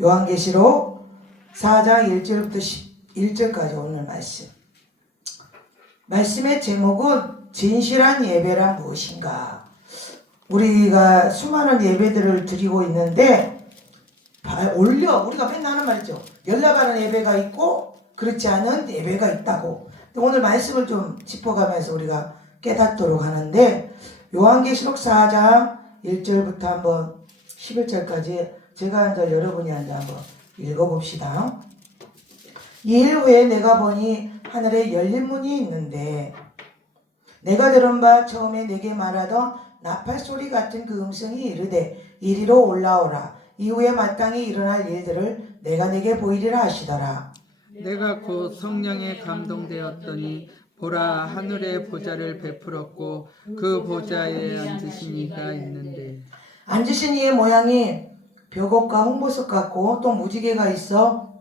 요한계시록 4장 1절부터 11절까지 오늘 말씀. 말씀의 제목은 진실한 예배란 무엇인가? 우리가 수많은 예배들을 드리고 있는데 우리가 맨날 하는 말이죠. 연락하는 예배가 있고 그렇지 않은 예배가 있다고. 오늘 말씀을 좀 짚어가면서 우리가 깨닫도록 하는데, 요한계시록 4장 1절부터 한번 11절까지 제가 앉아 여러분이 앉아 한번 읽어봅시다. 이일 후에 내가 보니 하늘에 열린 문이 있는데, 내가 들은 바 처음에 내게 말하던 나팔 소리 같은 그 음성이 이르되 이리로 올라오라. 이후에 마땅히 일어날 일들을 내가 내게 보이리라 하시더라. 내가 곧 성령에 감동되었더니 보라, 하늘의 보좌를 베풀었고 그 보좌에 앉으신 이가 있는데, 앉으신 이의 모양이 벽옥과 홍보석 같고 또 무지개가 있어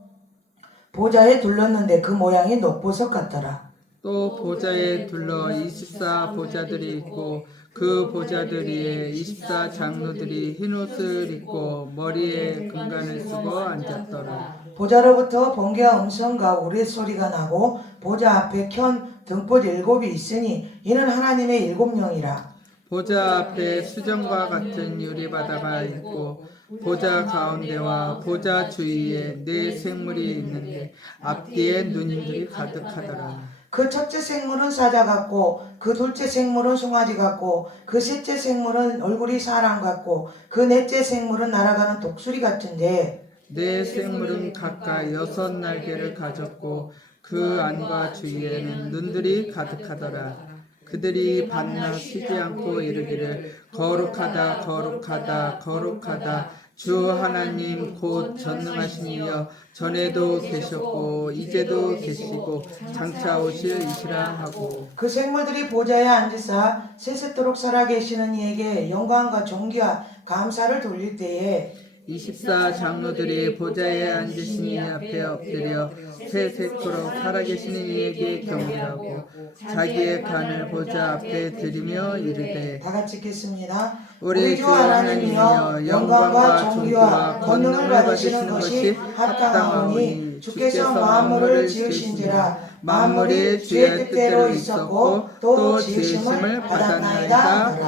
보좌에 둘렀는데 그 모양이 녹보석 같더라. 또 보좌에 둘러 24 보좌들이 있고 그 보좌들 위에 24 장로들이 흰옷을 입고 머리에 금관을 쓰고 앉았더라. 보좌로부터 번개와 음성과 우레소리가 나고 보좌 앞에 켠 등불 7이 있으니 이는 하나님의 7영이라. 보좌 앞에 수정과 같은 유리바다가 있고 보좌 가운데와 보좌 주위에 네 생물이 있는데 앞뒤에 누님들이 가득하더라. 그 첫째 생물은 사자 같고 그 둘째 생물은 송아지 같고 그 셋째 생물은 얼굴이 사람 같고 그 넷째 생물은 날아가는 독수리 같은데, 네 생물은 각각 6 날개를 가졌고 그 안과 주위에는 눈들이 가득하더라. 그들이 밤낮 쉬지 않고 이르기를 거룩하다 거룩하다 거룩하다 주 하나님 곧 전능하신 이여, 전에도 계셨고 이제도 계시고 장차 오실 이시라 하고. 그 생물들이 보좌에 앉으사 세세토록 살아계시는 이에게 영광과 존귀와 감사를 돌릴 때에 24 장로들이 보좌에 앉으신 이 앞에 엎드려 세세토록 살아계시는 이에게 경배하고 자기의 간을 보좌 앞에 드리며 이르되, 다 같이 읽겠습니다. 우리 주 하나님이여, 영광과 존귀와 권능을 받으시는 것이 합당하오니 주께서 만물을 지으신지라. 만물이 주의 뜻대로 있었고 또 지으심을 받았나이다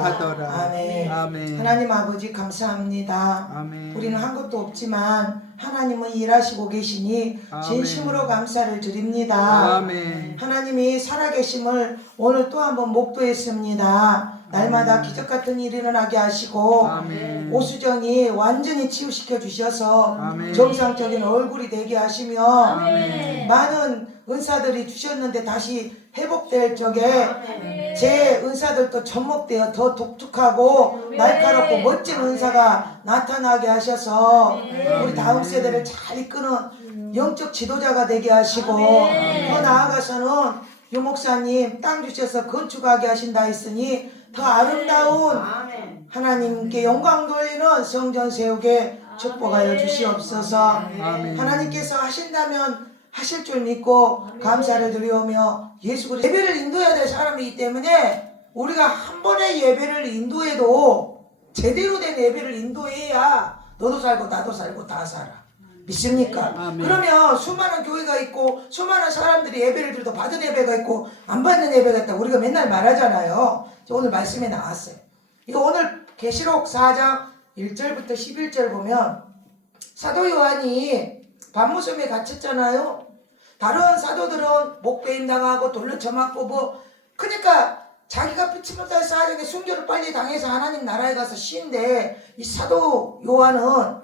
하더라. 아멘. 아멘. 하나님 아버지 감사합니다. 아멘. 우리는 한 것도 없지만 하나님은 일하시고 계시니 진심으로 감사를 드립니다. 아멘. 하나님이 살아계심을 오늘 또 한번 목도했습니다. 날마다 기적같은 일이 일어나게 하시고 아멘. 오수정이 완전히 치유시켜 주셔서 아멘. 정상적인 얼굴이 되게 하시며 아멘. 많은 은사들이 주셨는데 다시 회복될 적에 제 은사들도 접목되어 더 독특하고 날카롭고 멋진 은사가 나타나게 하셔서 우리 다음 세대를 잘 이끄는 영적 지도자가 되게 하시고 더 나아가서는 유 목사님 땅 주셔서 건축하게 하신다 했으니 더 아름다운 하나님께 영광 돌리는 성전 세우게 축복하여 주시옵소서. 아멘. 하나님께서 하신다면 하실 줄 믿고 감사를 드리오며 예수 그리스도 예배를 인도해야 될 사람이기 때문에 우리가 한 번의 예배를 인도해도 제대로 된 예배를 인도해야 너도 살고 나도 살고 다 살아. 믿습니까? 아멘. 그러면 수많은 교회가 있고 수많은 사람들이 예배를 드려도 받은 예배가 있고 안 받는 예배가 있다 우리가 맨날 말하잖아요. 오늘 말씀에 나왔어요. 이거 오늘 계시록 4장 1절부터 11절 보면 사도 요한이 밤무섬에 갇혔잖아요. 다른 사도들은 목배임 당하고 돌로 쳐맞고 그러니까 자기가 피치 못할 사정에 순교를 빨리 당해서 하나님 나라에 가서 쉰데, 이 사도 요한은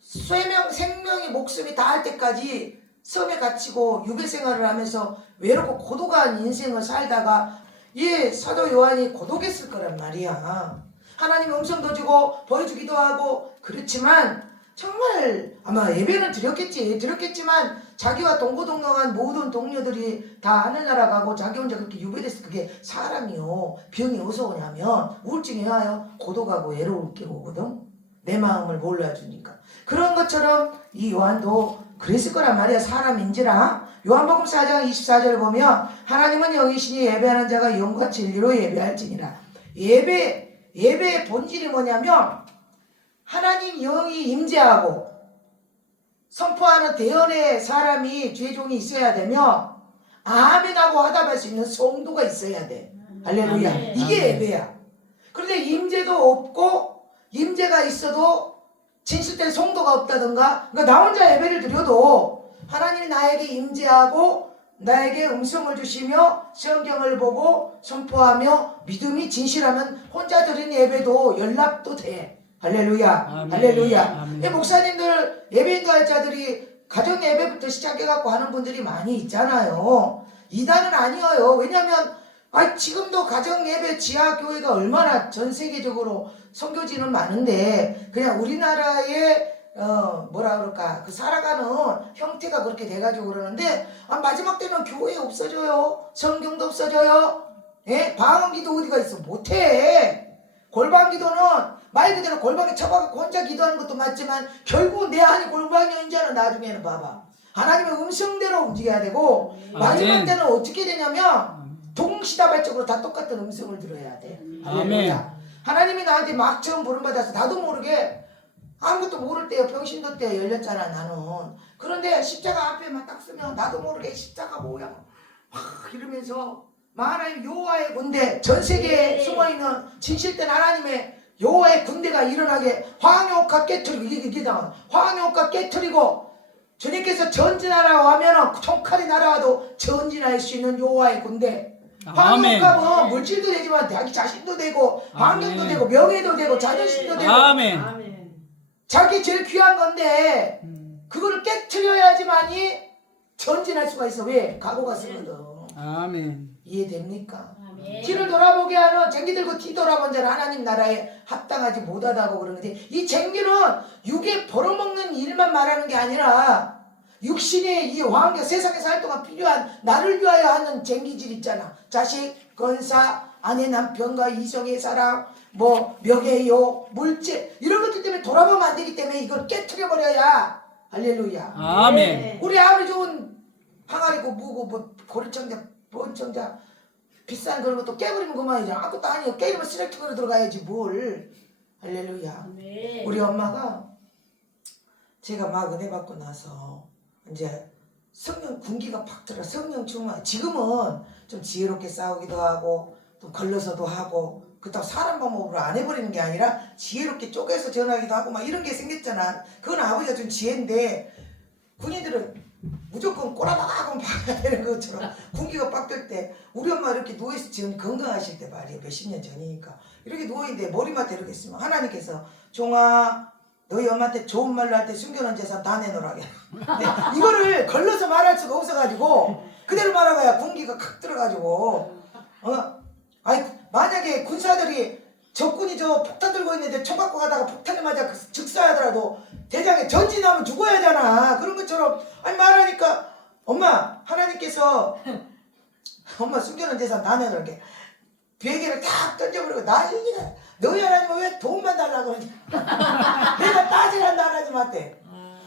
생명이 목숨이 다할 때까지 섬에 갇히고 유배 생활을 하면서 외롭고 고독한 인생을 살다가 이 사도 요한이 고독했을 거란 말이야. 하나님 음성도 주고 보여주기도 하고 그렇지만 정말 아마 예배는 드렸겠지만 자기와 동고동락한 모든 동료들이 다 하늘나라 가고 자기 혼자 그렇게 유배됐을 그게 사람이요. 병이 어디서 오냐면 우울증이 와요. 고독하고 외로울 게 오거든. 내 마음을 몰라주니까. 그런 것처럼 이 요한도 그랬을 거란 말이야. 사람인지라. 요한복음 4장 24절 보면 하나님은 영이시니 예배하는 자가 영과 진리로 예배할지니라. 예배의 본질이 뭐냐면 하나님 영이 임재하고 선포하는 대언의 사람이 죄종이 있어야 되며 아멘하고 화답할 수 있는 성도가 있어야 돼. 할렐루야. 아멘. 이게 아멘. 예배야. 그런데 임재도 없고 임재가 있어도 진실된 성도가 없다든가, 그러니까 나 혼자 예배를 드려도 하나님이 나에게 임재하고 나에게 음성을 주시며 성경을 보고 선포하며 믿음이 진실하면 혼자 드리는 예배도 연락도 돼. 할렐루야. 아멘. 할렐루야. 아멘. 이 목사님들 예배 인도할자들이 가정 예배부터 시작해갖고 하는 분들이 많이 있잖아요. 이단은 아니에요. 왜냐하면 지금도 가정 예배 지하 교회가 얼마나 전 세계적으로 선교지는 많은데 그냥 우리나라의 뭐라 그럴까 그 살아가는 형태가 그렇게 돼가지고 그러는데 마지막 때는 교회 없어져요. 성경도 없어져요. 예? 방언기도 어디가 있어? 못해. 골방기도는 말 그대로 골방에 쳐박고 혼자 기도하는 것도 맞지만 결국은 내 안이 골방이 언제는 나중에는 봐봐. 하나님의 음성대로 움직여야 되고 마지막 아멘. 때는 어떻게 되냐면 동시다발적으로 다 똑같은 음성을 들어야 돼. 할렐루야. 하나님이 나한테 막 처음 부름받아서 나도 모르게 아무것도 모를 때요. 병신도 때 열렸잖아 나는. 그런데 십자가 앞에만 딱 쓰면 나도 모르게 십자가 뭐야 막 이러면서 하나님 여호와의 군대 전 세계에 숨어있는 진실된 하나님의 여호와의 군대가 일어나게 황역과 깨트리고 이게 당한 황역과 깨트리고 주님께서 전진하라고 하면은 총칼이 날아와도 전진할 수 있는 여호와의 군대. 아멘. 황역과는 물질도 되지만 자기 자신도 되고 환경도 아멘. 되고 명예도 되고 자존심도 되고 아멘. 아멘. 자기 제일 귀한 건데 그거를 깨트려야지만이 전진할 수가 있어. 왜? 각오가 쓰거든. 아멘. 이해됩니까? 아멘. 뒤를 돌아보게 하는 쟁기 들고 뒤 돌아본 자는 하나님 나라에 합당하지 못하다고 그러는데 이 쟁기는 육에 벌어먹는 일만 말하는 게 아니라 육신의 이 환경 세상에 살 동안 필요한 나를 위하여 하는 쟁기질 있잖아. 자식, 건사, 아내, 남편과 이성의 사랑, 뭐 명예요, 물질 이런 것들 때문에 돌아보면 안 되기 때문에 이걸 깨트려버려야. 할렐루야. 아멘. 우리 아무리 좋은 항아리고 무고 뭐 고리청자 본청자 비싼 그런 것도 깨버리면 그만이잖아. 아무것도 아니에요. 깨면 쓰레기통으로 들어가야지 뭘. 할렐루야. 아멘. 우리 엄마가 제가 막 은혜 받고 나서 이제 성령 군기가 팍 들어. 성령 충만. 지금은 좀 지혜롭게 싸우기도 하고 또 걸러서도 하고 그렇다고 사람 방법으로 안 해버리는 게 아니라 지혜롭게 쪼개서 전하기도 하고 막 이런 게 생겼잖아. 그건 아버지가 좀 지혜인데 군인들은 무조건 꼬라박하고 박아야 되는 것처럼 군기가 빡 들 때 우리 엄마 이렇게 누워있어 지금 건강하실 때 말이에요. 몇십 년 전이니까 이렇게 누워있는데 머리맡에 이렇게 있으면 하나님께서 종아 너희 엄마한테 좋은 말로 할 때 숨겨놓은 재산 다 내놓으라게. 근데 이거를 걸러서 말할 수가 없어가지고 그대로 말하고야 군기가 칵 들어가지고 아니 만약에 군사들이 적군이 저 폭탄 들고 있는데 총 갖고 가다가 폭탄에 맞아 즉사하더라도 대장에 전진하면 죽어야 하잖아. 그런 것처럼 아니 말하니까 엄마 하나님께서 엄마 숨겨놓은 재산 다 내놓을게. 베개를 탁 던져버리고 난리가. 너희 하나님은 왜 돈만 달라고 그러냐. 내가 따지란다 하나님한테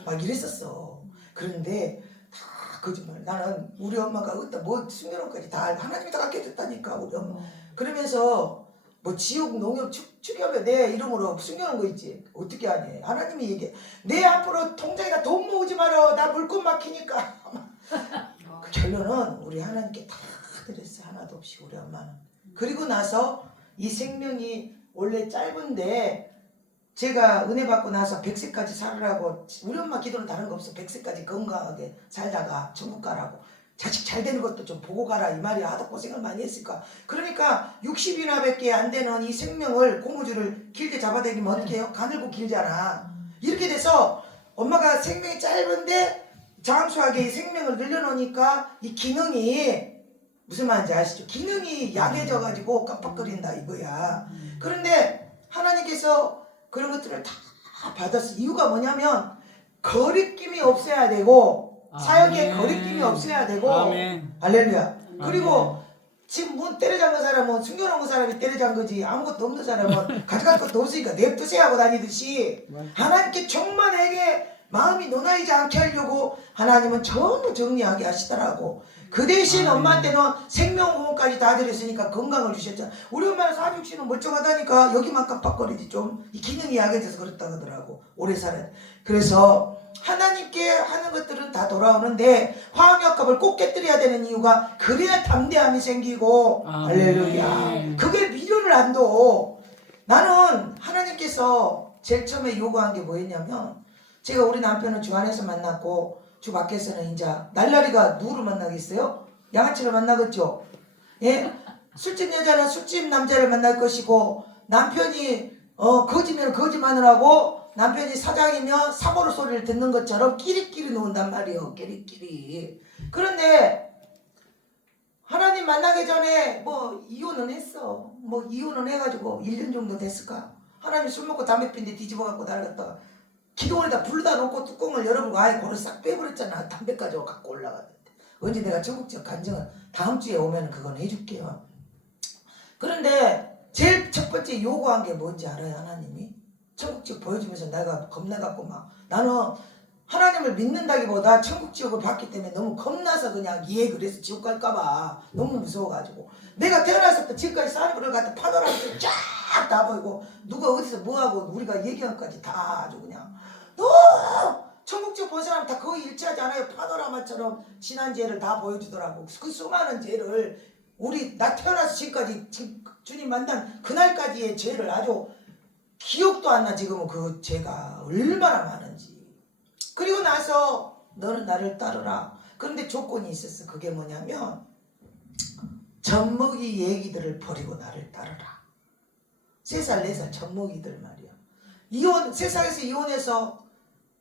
막 이랬었어. 그런데 다 거짓말. 나는 우리 엄마가 어디다 뭐 숨겨놓은 거지 다 하나님이 다 갖게 됐다니까 우리 엄마. 그러면서 뭐 지옥 농협 축협에 내 이름으로 숨겨놓은 거 있지. 어떻게 하니. 하나님이 얘기해. 내 앞으로 통장에다 돈 모으지 마라. 나 물건 막히니까. 그 결론은 우리 하나님께 다 드렸어. 하나도 없이 우리 엄마는. 그리고 나서 이 생명이 원래 짧은데 제가 은혜 받고 나서 100세까지 살으라고 우리 엄마 기도는 다른 거 없어. 100세까지 건강하게 살다가 천국 가라고. 자식 잘 되는 것도 좀 보고 가라 이 말이야. 하도 고생을 많이 했을까. 그러니까 60이나 밖에 안 되는 이 생명을 고무줄을 길게 잡아당기면 어떻게 해요? 가늘고 길잖아. 이렇게 돼서 엄마가 생명이 짧은데 장수하게 이 생명을 늘려놓으니까 이 기능이 무슨 말인지 아시죠? 기능이 약해져가지고 깜빡거린다 이거야. 그런데 하나님께서 그런 것들을 다 받았어. 이유가 뭐냐면 거리낌이 없어야 되고 사역에 아멘. 거리낌이 없어야 되고. 아멘. 할렐루야. 그리고 지금 뭐 때려잡은 사람은 숨겨놓은 사람이 때려잡은 거지 아무것도 없는 사람은 가져갈 것도 없으니까 냅두세요 하고 다니듯이 하나님께 충만하게 마음이 논하이지 않게 하려고 하나님은 전부 정리하게 하시더라고. 그 대신 엄마한테는 생명보험까지 다 드렸으니까 건강을 주셨잖아. 우리 엄마는 46씨는 멀쩡하다니까 여기만 깜빡거리지 좀 이 기능이 약해져서 그렇다 하더라고. 오래 살아야 돼. 그래서 하나님께 돌아오는데 화학역합을 꼭 깨뜨려야 되는 이유가 그래야 담대함이 생기고 할렐루야. 그게 미련을 안 둬. 나는 하나님께서 제일 처음에 요구한 게 뭐였냐면 제가 우리 남편은 주 안에서 만났고 주 밖에서는 이제 날라리가 누구를 만나겠어요? 양아치를 만나겠죠. 예? 술집 여자는 술집 남자를 만날 것이고 남편이 거지면 거지 마누라고 남편이 사장이면 사모로 소리를 듣는 것처럼 끼리끼리 논단 말이에요. 끼리끼리. 그런데 하나님 만나기 전에 뭐 이혼은 했어. 뭐 이혼은 해가지고 1년 정도 됐을까? 하나님 술 먹고 담배 핀데 뒤집어 갖고 나를 갖다가 기도원에다 불러다 놓고 뚜껑을 열어보고 아예 고를 싹 빼버렸잖아. 담배까지 갖고 올라갔는데. 언제 내가 전국적 간증을 다음 주에 오면 그건 해줄게요. 그런데 제일 첫 번째 요구한 게 뭔지 알아요? 하나님이? 천국지옥 보여주면서 내가 겁나갖고 막 나는 하나님을 믿는다기보다 천국지옥을 봤기 때문에 너무 겁나서 그냥 그래서 지옥 갈까봐 너무 무서워가지고 내가 태어나서부터 지금까지 사는 걸 갖다 파노라마를 쫙 다 보이고 누가 어디서 뭐하고 우리가 얘기한 것까지 다 아주 그냥 천국지옥 본 사람 다 거의 일치하지 않아요. 파노라마처럼 지난 죄를 다 보여주더라고. 그 수많은 죄를 우리 나 태어나서 지금까지 주님 만난 그날까지의 죄를 아주 기억도 안 나. 지금은 그 죄가 얼마나 많은지. 그리고 나서 너는 나를 따르라. 그런데 조건이 있었어. 그게 뭐냐면 젖먹이 얘기들을 버리고 나를 따르라. 3살 4살 젖먹이들 말이야. 이혼 세상에서 이혼해서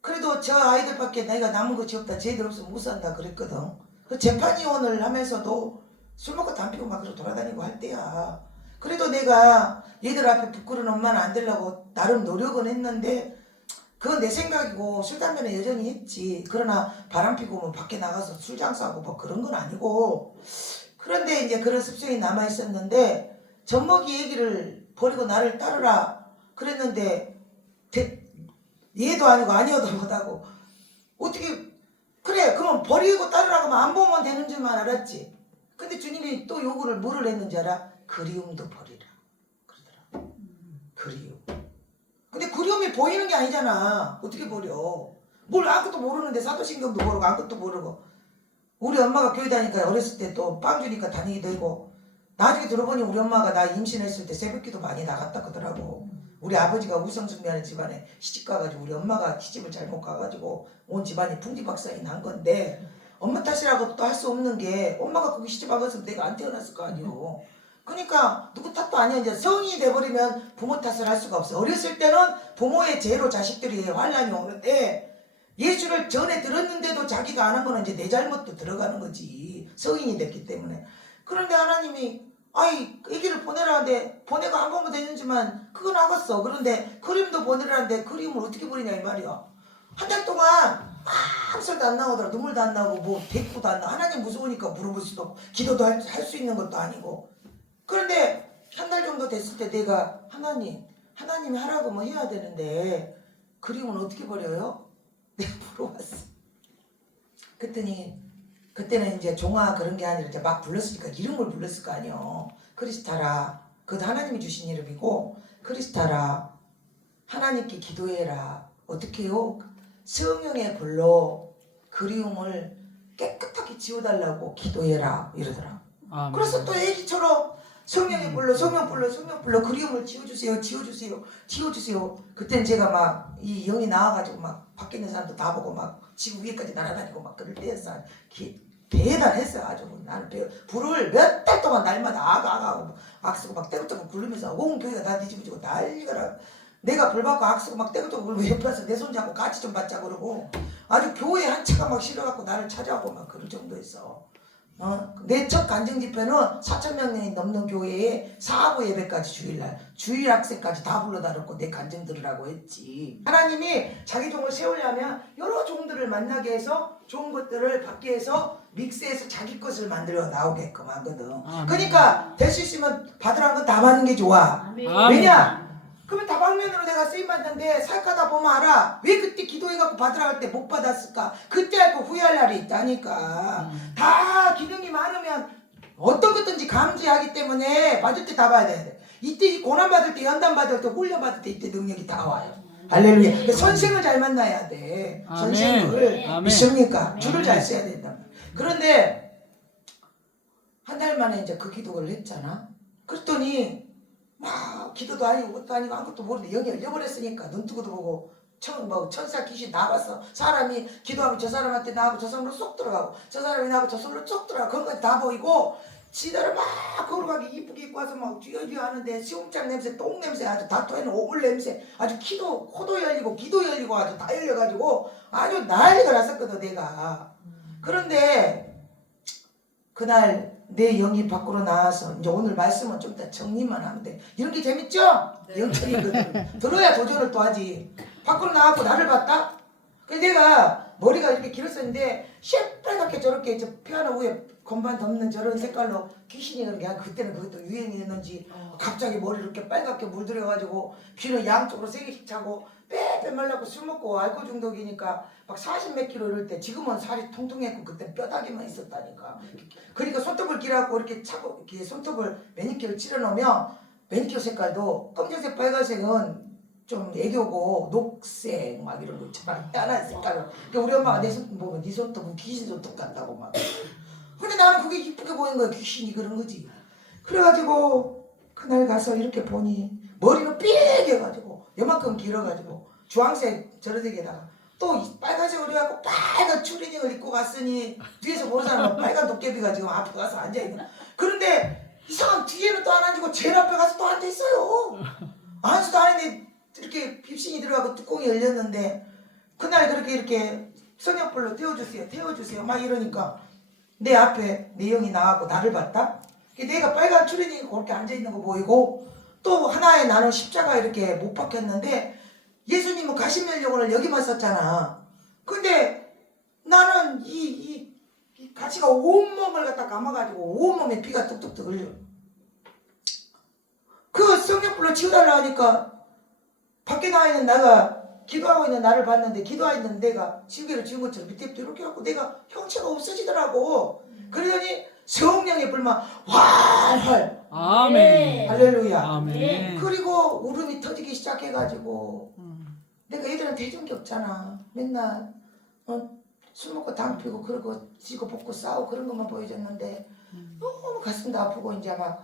그래도 저 아이들밖에 내가 남은 것이 없다. 쟤들 없으면 못 산다 그랬거든. 그 재판 이혼을 하면서도 술 먹고 담배 피고 막 그러고 돌아다니고 할 때야. 그래도 내가 얘들 앞에 부끄러운 엄마는 안 되려고 나름 노력은 했는데 그건 내 생각이고 술 담배는 여전히 했지. 그러나 바람 피고 뭐 밖에 나가서 술 장사하고 뭐 그런 건 아니고. 그런데 이제 그런 습성이 남아 있었는데 젖먹이 얘기를 버리고 나를 따르라 그랬는데 얘도 아니고 아니어도 못하고 어떻게 그래 그럼 버리고 따르라고 하면 안 보면 되는 줄만 알았지. 근데 주님이 또 요구를 뭐를 했는지 알아? 그리움도 버리라 그러더라. 그리움. 근데 그리움이 보이는 게 아니잖아. 어떻게 버려? 뭘 아무것도 모르는데 사도신경도 모르고 아무것도 모르고. 우리 엄마가 교회 다니니까 어렸을 때 또 빵 주니까 다니기도 하고 나중에 들어보니 우리 엄마가 나 임신했을 때 새벽기도 많이 나갔다 그러더라고. 우리 아버지가 우성숭배하는 집안에 시집가가지고 우리 엄마가 시집을 잘못 가가지고 온 집안이 풍지박산이 난 건데 엄마 탓이라고 또 할 수 없는 게 엄마가 거기 시집 안 갔으면 내가 안 태어났을 거 아니오. 그러니까 누구 탓도 아니야. 이제 성인이 돼버리면 부모 탓을 할 수가 없어. 어렸을 때는 부모의 죄로 자식들이 환란이 오는데 예수를 전에 들었는데도 자기가 안 한 거는 이제 내 잘못도 들어가는 거지. 성인이 됐기 때문에. 그런데 하나님이 아이 애기를 보내라는데 보내고 안 보면 되는지만 그건 하겠어. 그런데 그림도 보내라는데 그림을 어떻게 보내냐 이 말이야. 한 달 동안 아무 소리도 안 나오더라. 눈물도 안 나오고 뭐 대꾸도 안 나오고 하나님 무서우니까 물어볼 수도 없고 기도도 할 수 있는 것도 아니고. 그런데 한 달 정도 됐을 때 내가 하나님이 하라고 뭐 해야 되는데 그림은 어떻게 버려요? 내가 물어봤어. 그때는 이제 종아 그런 게 아니라 이제 막 불렀으니까 이름을 불렀을 거 아니요. 크리스타라. 그것도 하나님이 주신 이름이고 크리스타라. 하나님께 기도해라. 어떻게 해요? 성령의 불로 그리움을 깨끗하게 지워달라고 기도해라 이러더라. 아멘. 그래서 또 애기처럼 성령의 불로 성령 불로 그리움을 지워주세요. 그때는 제가 막 이 영이 나와가지고 막 밖에 있는 사람도 다 보고 막 지구 위에까지 날아다니고 막 그럴 때였어. 대단했어. 아주 나는 불을 몇 달 동안 날마다 아가하고 악쓰고 막 떼굴떼굴 굴르면서 온 교회가 다 뒤집어지고 난리가. 내가 불 받고 악쓰고 막 떼굴떼굴 굴르고 옆에 와서 내 손 잡고 같이 좀 받자 그러고 아주 교회 한 차가 막 실어갖고 나를 찾아오고 막 그럴 정도였어. 내 첫 간증 집회는 4,000명이 넘는 교회에 사부 예배까지 주일날 주일 학생까지 다 불러다 놓고 내 간증 들으라고 했지. 하나님이 자기 종을 세우려면 여러 종들을 만나게 해서 좋은 것들을 받게 해서 믹스해서 자기 것을 만들어 나오게끔 하거든. 그러니까 될 수 있으면 받으라는 건 다 받는 게 좋아. 아멘. 왜냐? 그러면 다방면으로 내가 쓰임받는데 살까다 보면 알아. 왜 그때 기도해갖고 받으라 할 때 못 받았을까? 그때 알고 후회할 날이 있다니까. 다 기능이 많으면 어떤 것든지 감지하기 때문에 받을 때 다 봐야 돼. 이때 고난 받을 때 연단 받을 때 훈련 받을 때 이때 능력이 다 와요. 할렐루야. 그 선생을 잘 만나야 돼. 아멘. 선생을. 아멘. 믿습니까? 줄을 아멘. 잘 써야 된다. 그런데 한 달 만에 이제 그 기도를 했잖아. 그랬더니 막 기도도 아니고 것도 아니고 아무것도 모르는데 영이 열려버렸으니까 눈 뜨고도 보고 천사 귀신 나와서 사람이 기도하면 저 사람한테 나하고 저 사람으로 쏙 들어가고 저 사람이 나하고 저 사람으로 쏙 들어가고 그런 거다 보이고 지들을 막 걸어가기 이쁘게 입고 와서 막 뒤어뒤어 하는데 시험장 냄새 똥 냄새 아주 다토에는 오물 냄새 아주 키도 코도 열리고 귀도 열리고 아주 다 열려가지고 아주 난리가 났었거든 내가. 그런데 그날 내 영이 밖으로 나와서 이제 오늘 말씀은 좀 더 정리만 하면 돼. 이런 게 재밌죠? 네. 영적이거든. 들어야 도전을 또 하지. 밖으로 나와서 나를 봤다? 그래서 내가 머리가 이렇게 길었었는데 새빨갛게 저렇게 저 피아노 위에 건반 덮는 저런 색깔로 귀신이 그런 게 그때는 그것도 유행이었는지 갑자기 머리 이렇게 빨갛게 물들여가지고 귀는 양쪽으로 세 개씩 차고 빼빼 말라고 술 먹고 알코올 중독이니까 막 40 몇 킬로 이럴 때 지금은 살이 통통했고 그때 뼈다귀만 있었다니까. 그러니까 손톱을 길어갖고 이렇게 차고 이렇게 손톱을 매니큐어를 칠해놓으면 매니큐어 색깔도 검정색 빨간색은 좀 애교고 녹색 막 이런 거 있잖아. 희한한 색깔로. 그러니까 우리 엄마가 내 손톱 보면 네 손톱은 귀신 손톱 같다고 막. 근데 나는 그게 이쁘게 보이는 거야. 귀신이 그런 거지. 그래가지고 그날 가서 이렇게 보니 머리는 삐개가지고 요만큼 길어가지고 주황색 저러대기에다가 또 빨간색으로 해갖고 빨간 추리닝을 입고 갔으니 뒤에서 보는 사람은 빨간 도깨비가 지금 앞에 가서 앉아있는. 그런데 이상한 뒤에는 또 안 앉고 제일 앞에 가서 또 앉아있어요. 앉지도 않았는데 이렇게 빕신이 들어가고 뚜껑이 열렸는데 그날 그렇게 이렇게 성냥불로 태워주세요 막 이러니까 내 앞에 내 영이 나하고 나를 봤다. 내가 빨간 추리닝이 그렇게 앉아있는 거 보이고 또 하나에 나는 십자가 이렇게 못 박혔는데 예수님은 가시면용을 여기만 썼잖아. 근데 나는 이 가시가 온몸을 갖다 감아가지고 온몸에 피가 뚝뚝뚝 흘려. 그 성냥불로 치워달라 하니까 밖에 나와 있는 나가 기도하고 있는 나를 봤는데 기도하고 있는 내가 지우개를 지운 것처럼 밑에부터 이렇게 하고 내가 형체가 없어지더라고. 그러더니 성령의 불만 활활. 아멘. 할렐루야. 아멘. 그리고 울음이 터지기 시작해가지고 내가 애들한테 해준 게 없잖아. 맨날 술 먹고 담 피고 그러고 지고 볶고 싸우고 그런 것만 보여줬는데 너무 가슴도 아프고 이제 막.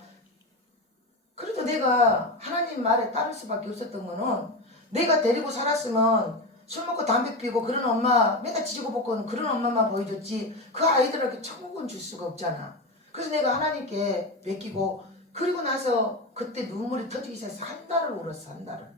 그래도 내가 하나님 말에 따를 수밖에 없었던 거는 내가 데리고 살았으면 술 먹고 담배 피고 그런 엄마 맨날 지지고 볶고는 그런 엄마만 보여줬지 그 아이들에게 천국은 줄 수가 없잖아. 그래서 내가 하나님께 맡기고 그리고 나서 그때 눈물이 터지기 시작해서 한 달을 울었어. 한 달을.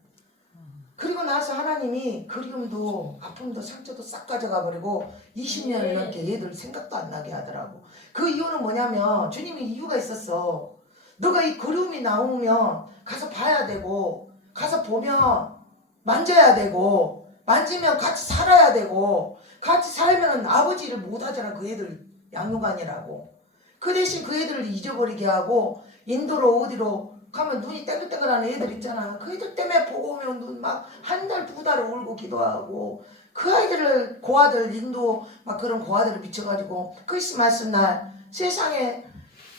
그리고 나서 하나님이 그리움도 아픔도 상처도 싹 가져가 버리고 20년을 넘게 얘들 생각도 안 나게 하더라고. 그 이유는 뭐냐면 주님이 이유가 있었어. 너가 이 그리움이 나오면 가서 봐야 되고 가서 보면 만져야 되고 만지면 같이 살아야 되고 같이 살면 아버지를 못 하잖아. 그 애들 양육아니라고. 그 대신 그 애들을 잊어버리게 하고 인도로 어디로 가면 눈이 땡글땡글하는 애들 있잖아. 그 애들 때문에 보고 오면 눈 막 한 달 두 달을 울고 기도하고 그 아이들을 고아들 인도 막 그런 고아들을 미쳐가지고 크리스마스 날 세상에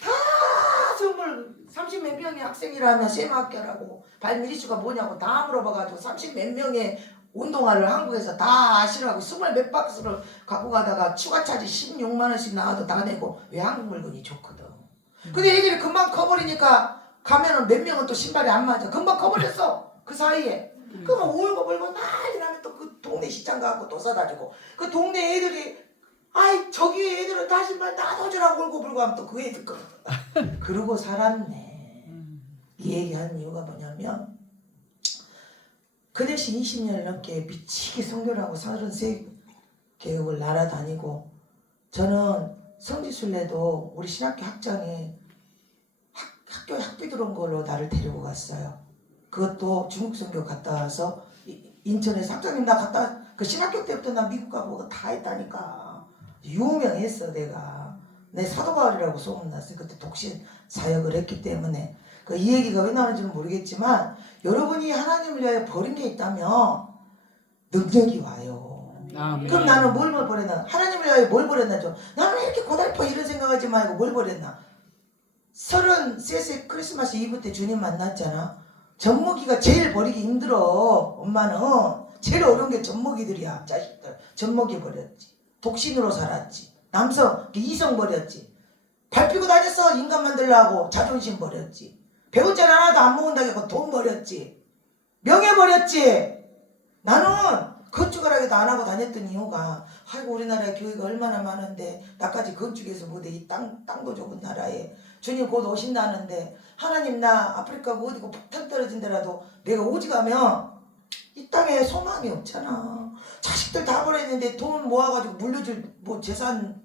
다 선물 30 몇 명의 학생이라면 쌤 학교라고 발미리수가 뭐냐고 다 물어봐가지고 30 몇 명의 운동화를 한국에서 다 싫어하고 20 몇 박스를 갖고 가다가 추가 차지 16만 원씩 나와도 다 내고 왜 한국 물건이 좋거든. 근데 애들이 금방 커버리니까 가면은 몇 명은 또 신발이 안 맞아. 금방 커버렸어. 그 사이에. 그러면 울고불고 난리 나면 또 그 동네 시장 가고 또 사다 주고 그 동네 애들이 아이 저기 애들은 다 신발 놔둬주라고 울고불고 하면 또 그 애들 거 그러고 살았네. 이 얘기하는 이유가 뭐냐면 그 대신 20년 넘게 미치게 선교를 하고 33개국을 날아다니고 저는 성지순례도 우리 신학교 학장이 학교에 학비 들어온 걸로 나를 데리고 갔어요. 그것도 중국 선교 갔다 와서 인천에서 학장님 나 갔다 그 신학교 때부터 나 미국 가고 다 했다니까. 유명했어 내가. 내 사도바울이라고 소문났어요. 그때 독신 사역을 했기 때문에. 이 얘기가 왜 나오는지는 모르겠지만 여러분이 하나님을 위하여 버린 게 있다면 능력이 와요. 아멘. 그럼 나는 뭘 버렸나? 하나님을 위하여 뭘 버렸나 좀. 나는 이렇게 고달퍼 이런 생각하지 말고 뭘 버렸나? 33세 크리스마스 이브 때 주님 만났잖아. 젖먹이가 제일 버리기 힘들어. 엄마는 제일 어려운 게 젖먹이들이야. 자식들 젖먹여버렸지. 독신으로 살았지. 남성 이성 버렸지. 밟히고 다녔어. 인간 만들려고 자존심 버렸지. 배운 줄 하나도 안 모은다고 돈 버렸지. 명예 버렸지. 나는 건축을 하기도 안 하고 다녔던 이유가 아이고 우리나라에 교회가 얼마나 많은데 나까지 건축에서 못해. 이 땅도 좁은 나라에 주님 곧 오신다는데 하나님 나 아프리카 뭐 어디고 폭탄 떨어진다라도 내가 오직하면 이 땅에 소망이 없잖아. 자식들 다 버렸는데 돈 모아가지고 물려줄 뭐 재산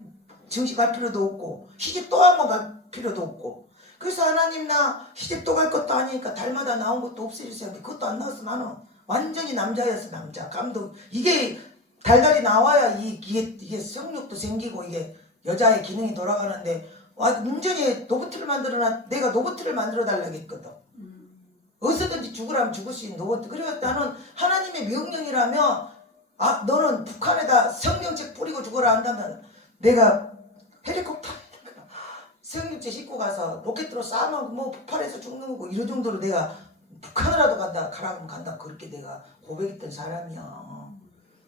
증식할 필요도 없고 시집 또 한 번 갈 필요도 없고. 그래서 하나님 나 시집 또 갈 것도 아니니까 달마다 나온 것도 없애주세요. 근데 그것도 안 나왔어. 나는 완전히 남자였어. 남자 감독. 이게 달달이 나와야 이게 성욕도 생기고 이게 여자의 기능이 돌아가는데 문전이 로봇을 만들어놔. 내가 로봇을 만들어 달라고 했거든. 어디서든지 죽으라면 죽을 수 있는 로봇. 그래서 나는 하나님의 명령이라면 너는 북한에다 성경책 뿌리고 죽어라 한다면 내가 헬리콥터 성경책 싣고 가서 로켓으로 쏴면 뭐 폭발해서 죽는 거고 이런 정도로 내가 북한이라도 가라면 간다. 그렇게 내가 고백했던 사람이야.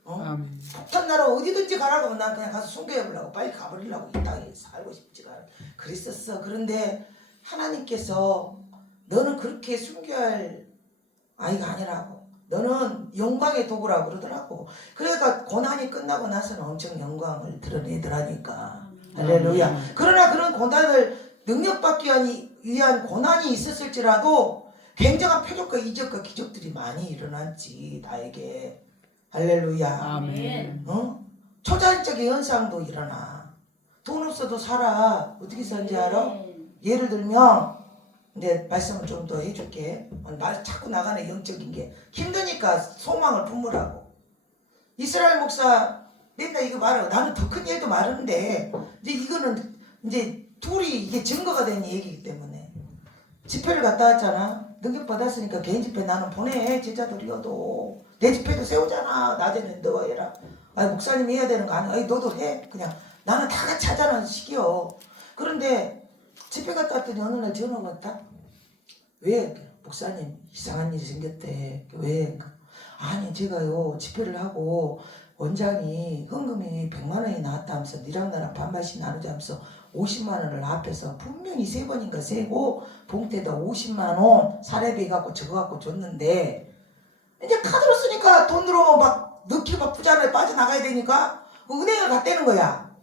아멘. 폭탄 나라 어디든지 가라고 하면 난 그냥 가서 숭배해보려고 빨리 가버리려고 이 땅에 살고 싶지가 않아. 그랬었어. 그런데 하나님께서 너는 그렇게 순교할 아이가 아니라고. 너는 영광의 도구라고 그러더라고. 그러니까 고난이 끝나고 나서는 엄청 영광을 드러내더라니까. 할렐루야. 그러나 그런 고난을 능력받기 위한 고난이 있었을지라도 굉장한 표적과 이적과 기적들이 많이 일어났지 나에게. 할렐루야. 아멘. 초자연적인 현상도 일어나. 돈 없어도 살아. 어떻게 사는지 알아? 예를 들면 내 말씀을 좀 더 해줄게. 말 자꾸 나가네. 영적인 게 힘드니까 소망을 품으라고. 이스라엘 목사 맨날 이거 말하고 나는 더 큰 일도 말하는데 이제 이거는 이제 둘이 이게 증거가 되는 얘기이기 때문에 집회를 갔다 왔잖아. 능력 받았으니까 개인 집회 나는 보내. 제자들이어도 내 집회도 세우잖아. 낮에는 너가 해라. 목사님이 해야 되는 거 아니야. 너도 해. 그냥 나는 다 같이 하자는 식이요. 그런데 집회 갔다 왔더니 어느 날 전화가 왔다. 왜? 목사님 이상한 일이 생겼대. 왜? 아니 제가요 집회를 하고 원장이 헌금이 100만 원이 나왔다면서 니랑 나랑 반반씩 나누자면서 50만 원을 앞에서 분명히 3번인가 세고 봉투에다 50만 원 사례비 갖고 저거 갖고 줬는데 이제 카드로 쓰니까 돈 들어오면 막 넣기 바쁘잖아요. 빠져나가야 되니까 은행을 갔다는 거야.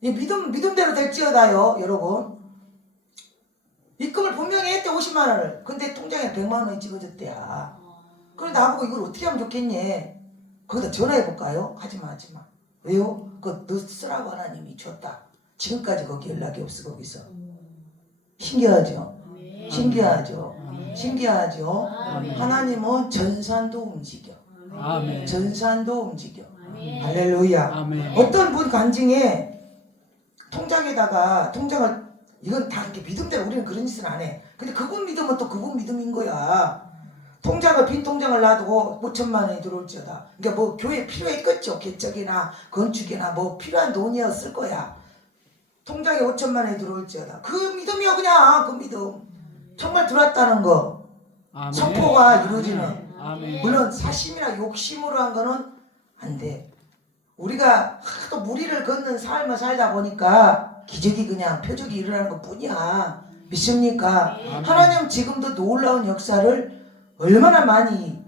이 믿음대로 될지어다요 여러분. 입금을 분명히 했대 50만 원을. 근데 통장에 100만 원이 찍어졌대야. 그래 나보고 이걸 어떻게 하면 좋겠니? 거기다 전화해볼까요? 하지마. 왜요? 그거 너 쓰라고 하나님이 줬다. 지금까지 거기 연락이 없어. 거기서. 신기하죠? 신기하죠? 신기하죠? 하나님은 전산도 움직여. 아멘. 전산도 움직여. 할렐루야. 아멘. 어떤 분 간증에 통장에다가 통장을 이건 다 이렇게 믿음대로 우리는 그런 짓은 안 해. 근데 그분 믿음은 또 그분 믿음인 거야. 빈 통장을 놔두고 5천만 원이 들어올지어다. 그러니까 뭐 교회 필요했겠죠. 개척이나 건축이나 뭐 필요한 돈이었을 거야. 통장에 5천만 원이 들어올지어다. 그 믿음이야 그냥 그 믿음. 정말 들어왔다는 거. 아멘. 선포가 이루어지는. 아멘. 물론 사심이나 욕심으로 한 거는 안 돼. 우리가 하도 무리를 걷는 삶을 살다 보니까 기적이 그냥 표적이 일어나는 것 뿐이야. 믿습니까? 하나님 지금도 놀라운 역사를 얼마나 많이.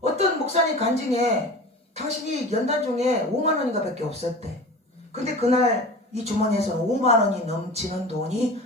어떤 목사님 간증에 당신이 연단 중에 5만 원인가 밖에 없었대. 근데 그날 이 주머니에서는 5만 원이 넘치는 돈이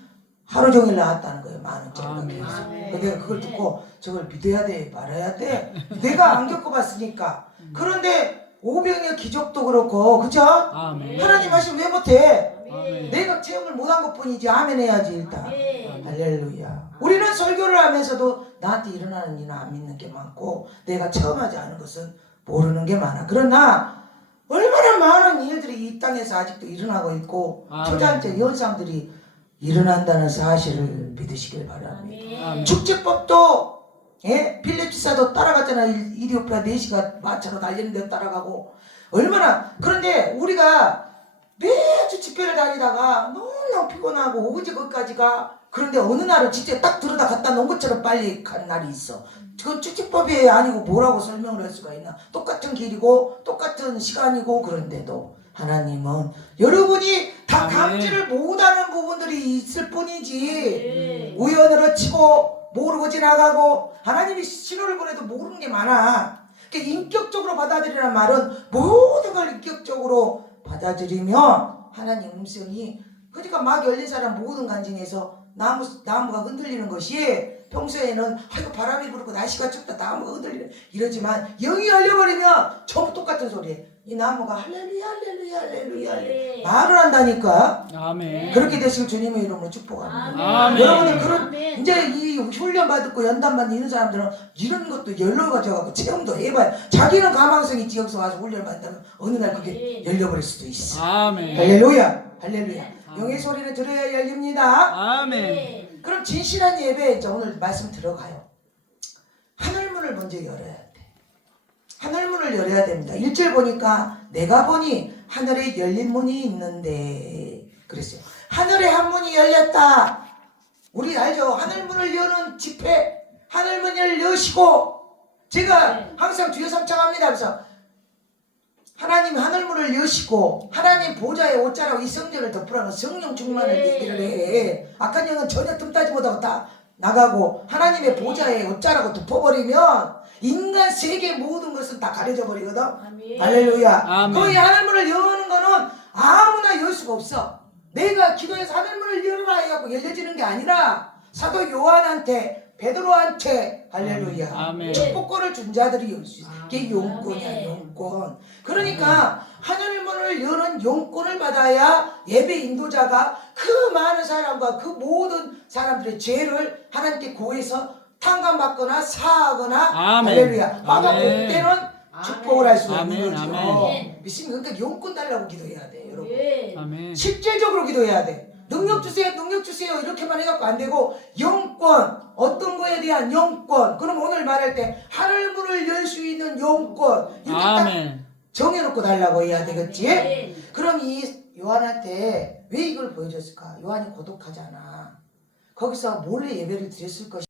하루 종일 나왔다는 거예요. 만 원짜리가 계속. 내가 그걸 듣고 저걸 믿어야 돼 말아야 돼. 내가 안 겪어봤으니까. 그런데 오병이어 기적도 그렇고 그죠? 아멘. 하나님 하시면 왜 못해? 아멘. 내가 체험을 못한 것뿐이지. 아멘 해야지 일단. 할렐루야. 우리는 설교를 하면서도 나한테 일어나는 일은 안 믿는 게 많고 내가 체험하지 않은 것은 모르는 게 많아. 그러나 얼마나 많은 일들이 이 땅에서 아직도 일어나고 있고 초자연적 현상들이 일어난다는 사실을 믿으시길 바랍니다. 축제법도 필립 지사도 따라갔잖아. 이디오피아 4시가 마차로 달리는 데 따라가고 얼마나. 그런데 우리가 매주 집회를 다니다가 너무너무 피곤하고 오지 거기까지 가. 그런데 어느 날은 진짜 딱 들여다 갖다 놓은 것처럼 빨리 간 날이 있어. 그건 축지법이 아니고 뭐라고 설명을 할 수가 있나. 똑같은 길이고 똑같은 시간이고 그런데도 하나님은 여러분이 다 아멘. 감지를 못하는 부분들이 있을 뿐이지 우연으로 치고 모르고 지나가고 하나님이 신호를 보내도 모르는 게 많아. 그러니까 인격적으로 받아들이라는 말은 모든 걸 인격적으로 받아들이면 하나님 음성이 그러니까 막 열린 사람 모든 간증에서 나무가 흔들리는 것이 평소에는 아이고 바람이 불고 날씨가 춥다 나무가 흔들리네 이러지만 영이 열려버리면 전부 똑같은 소리에 이 나무가 할렐루야 할렐루야 할렐루야 할렐루야 말을 한다니까. 아멘. 그렇게 되실 주님의 이름으로 축복합니다. 아멘. 여러분들 그런 이제 이 훈련 받고 연단 받는 이런 사람들은 이런 것도 열려 가져가고 체험도 해봐요. 자기는 가망성이 있지 여기서 와서 훈련 받다면 어느 날 그게 열려버릴 수도 있어. 아멘. 할렐루야 할렐루야. 영의 소리를 들어야 열립니다. 아멘. 그럼 진실한 예배에 이제 오늘 말씀 들어가요. 하늘문을 먼저 열어야 돼. 하늘문을 열어야 됩니다. 1절 보니까 내가 보니 하늘에 열린 문이 있는데 그랬어요. 하늘에 한 문이 열렸다. 우리 알죠? 하늘문을 여는 집회 하늘문을 여시고 제가 항상 주여 삼창합니다. 그래서 하나님 하늘문을 여시고 하나님 보좌의 옷자라고 이 성전을 덮으라고 성령 충만을 얘기를 해. 악한 영은 전혀 틈타지 못하고 다 나가고 하나님의 보좌의 옷자라고 덮어버리면 인간 세계 모든 것은 다 가려져 버리거든. 할렐루야. 아멘. 거기 하늘문을 여는 거는 아무나 열 수가 없어. 내가 기도해서 하늘문을 열어라 해갖고 열려지는 게 아니라 사도 요한한테 베드로한테 할렐루야 아멘. 축복권을 준 자들이 열 수 있어. 그게 용권이야 용권. 그러니까 하늘문을 여는 용권을 받아야 예배 인도자가 그 많은 사람과 그 모든 사람들의 죄를 하나님께 고해서 탕감받거나 사하거나 아멘. 할렐루야 받아 볼 아멘. 때는 축복을 할 수가 아멘. 있는 거죠. 아멘. 믿습니까? 그러니까 용권 달라고 기도해야 돼 여러분. 아멘. 실질적으로 기도해야 돼. 능력 주세요, 능력 주세요 이렇게만 해갖고 안 되고 용권, 어떤 거에 대한 용권. 그럼 오늘 말할 때 하늘문을 열 수 있는 용권 이렇게 아멘. 딱 정해놓고 달라고 해야 되겠지. 그럼 이 요한한테 왜 이걸 보여줬을까? 요한이 고독하잖아. 거기서 몰래 예배를 드렸을 것이